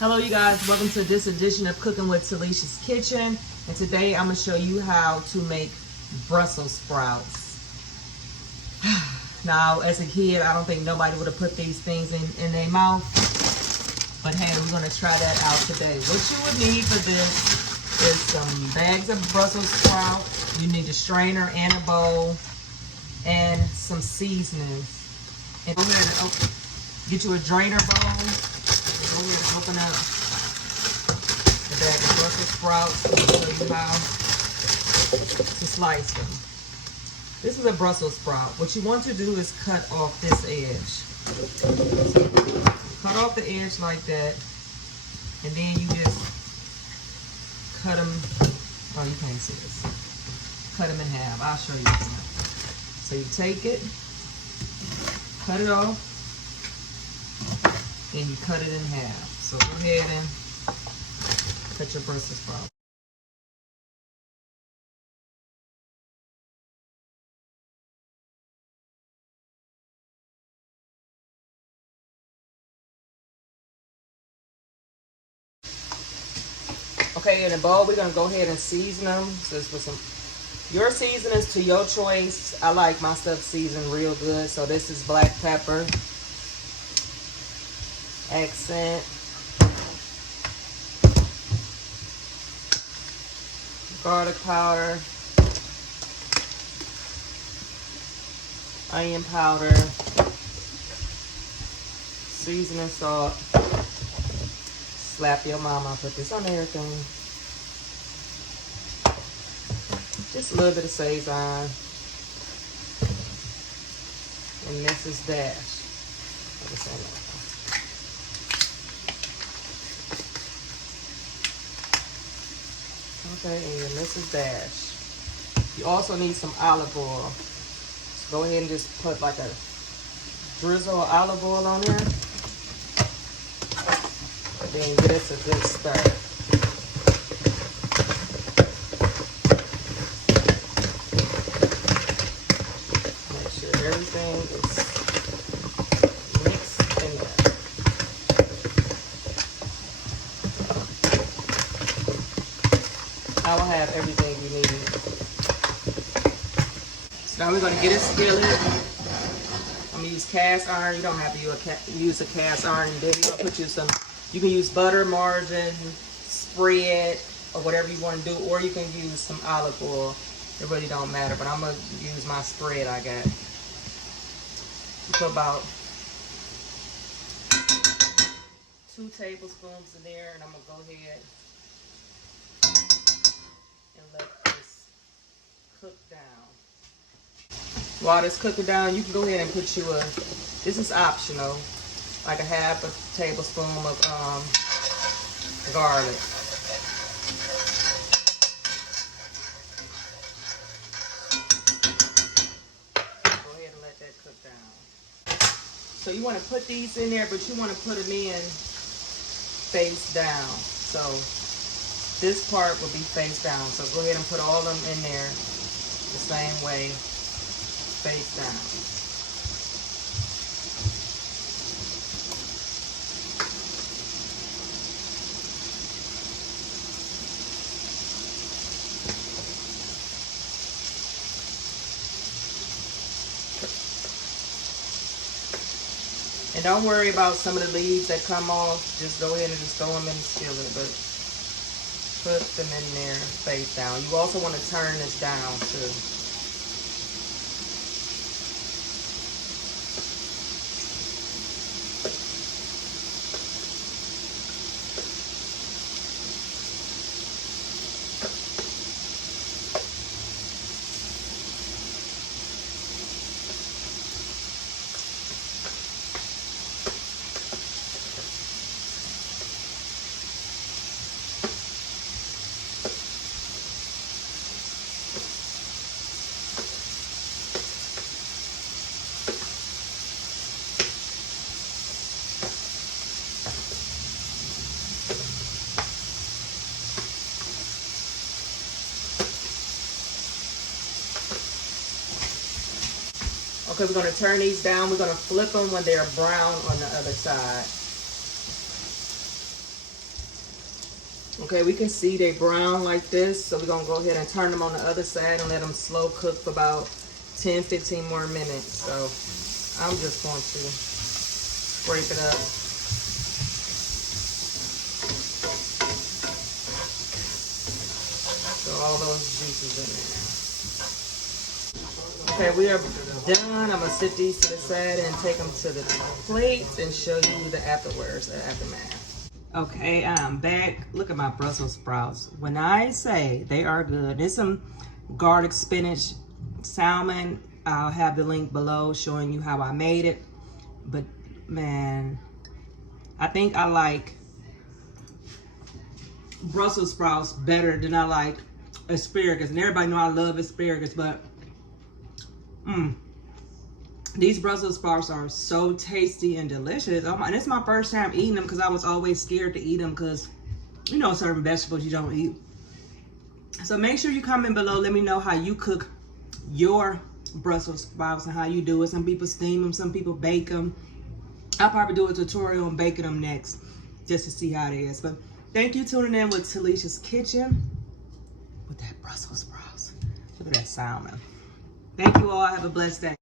Hello you guys, welcome to this edition of Cooking with Talessia's Kitchen. And today I'm going to show you how to make Brussels sprouts. Now as a kid, I don't think nobody would have put these things in their mouth. But hey, we're going to try that out today. What you would need for this is some bags of Brussels sprouts. You need a strainer and a bowl and some seasonings. And go ahead and get you a drainer bowl. Go ahead and open up the bag of Brussels sprouts. I'm going to show you how to slice them. This is a Brussels sprout. What you want to do is cut off this edge. Cut off the edge like that, and then you just cut them. Oh, you can't see this. Cut them in half. I'll show you. So you take it, cut it off, and you cut it in half. So go ahead and cut your Brussels sprout. Okay, in the bowl, we're gonna go ahead and season them. So this with some, your seasonings to your choice. I like my stuff seasoned real good. So this is black pepper, accent, garlic powder, onion powder, seasoning salt. Slap your mama, put this on everything. Just a little bit of Saison. And Mrs. Dash. Okay, and your Mrs. Dash. You also need some olive oil. So go ahead and just put like a drizzle of olive oil on there. Then get us a good stir. Make sure everything is mixed in there. I will have everything you need. So now we're going to get a skillet. I'm going to use cast iron. You don't have to use a cast iron. And then we're going to put you some. You can use butter, margarine, spread, or whatever you want to do, or you can use some olive oil. It really don't matter, but I'm going to use my spread I got. Put about 2 tablespoons in there, and I'm going to go ahead and let this cook down. While it's cooking down, you can go ahead and put you this is optional, like a half a tablespoon of garlic. Go ahead and let that cook down. So you want to put these in there, but you want to put them in face down. So this part will be face down. So go ahead and put all of them in there the same way, face down. And don't worry about some of the leaves that come off. Just go ahead and just throw them in the skillet, but put them in there face down. You also want to turn this down too. Okay, we're going to turn these down. We're going to flip them when they're brown on the other side. Okay, we can see they brown like this, so we're gonna go ahead and turn them on the other side and let them slow cook for about 10-15 more minutes. So I'm just going to scrape it up. So all those juices in there. Okay, we are done. I'm gonna sit these to the side and take them to the plate and show you the afterwards, the aftermath. Okay, I'm back. Look at my Brussels sprouts. When I say they are good, there's some garlic spinach salmon. I'll have the link below showing you how I made it. But man, I think I like Brussels sprouts better than I like asparagus. And everybody know I love asparagus, but these Brussels sprouts are so tasty and delicious. Oh my, and it's my first time eating them because I was always scared to eat them because, you know, certain vegetables you don't eat. So make sure you comment below. Let me know how you cook your Brussels sprouts and how you do it. Some people steam them, some people bake them. I'll probably do a tutorial on baking them next just to see how it is. But thank you for tuning in with Talessia's Kitchen with that Brussels sprouts. Look at that salmon. Thank you all. Have a blessed day.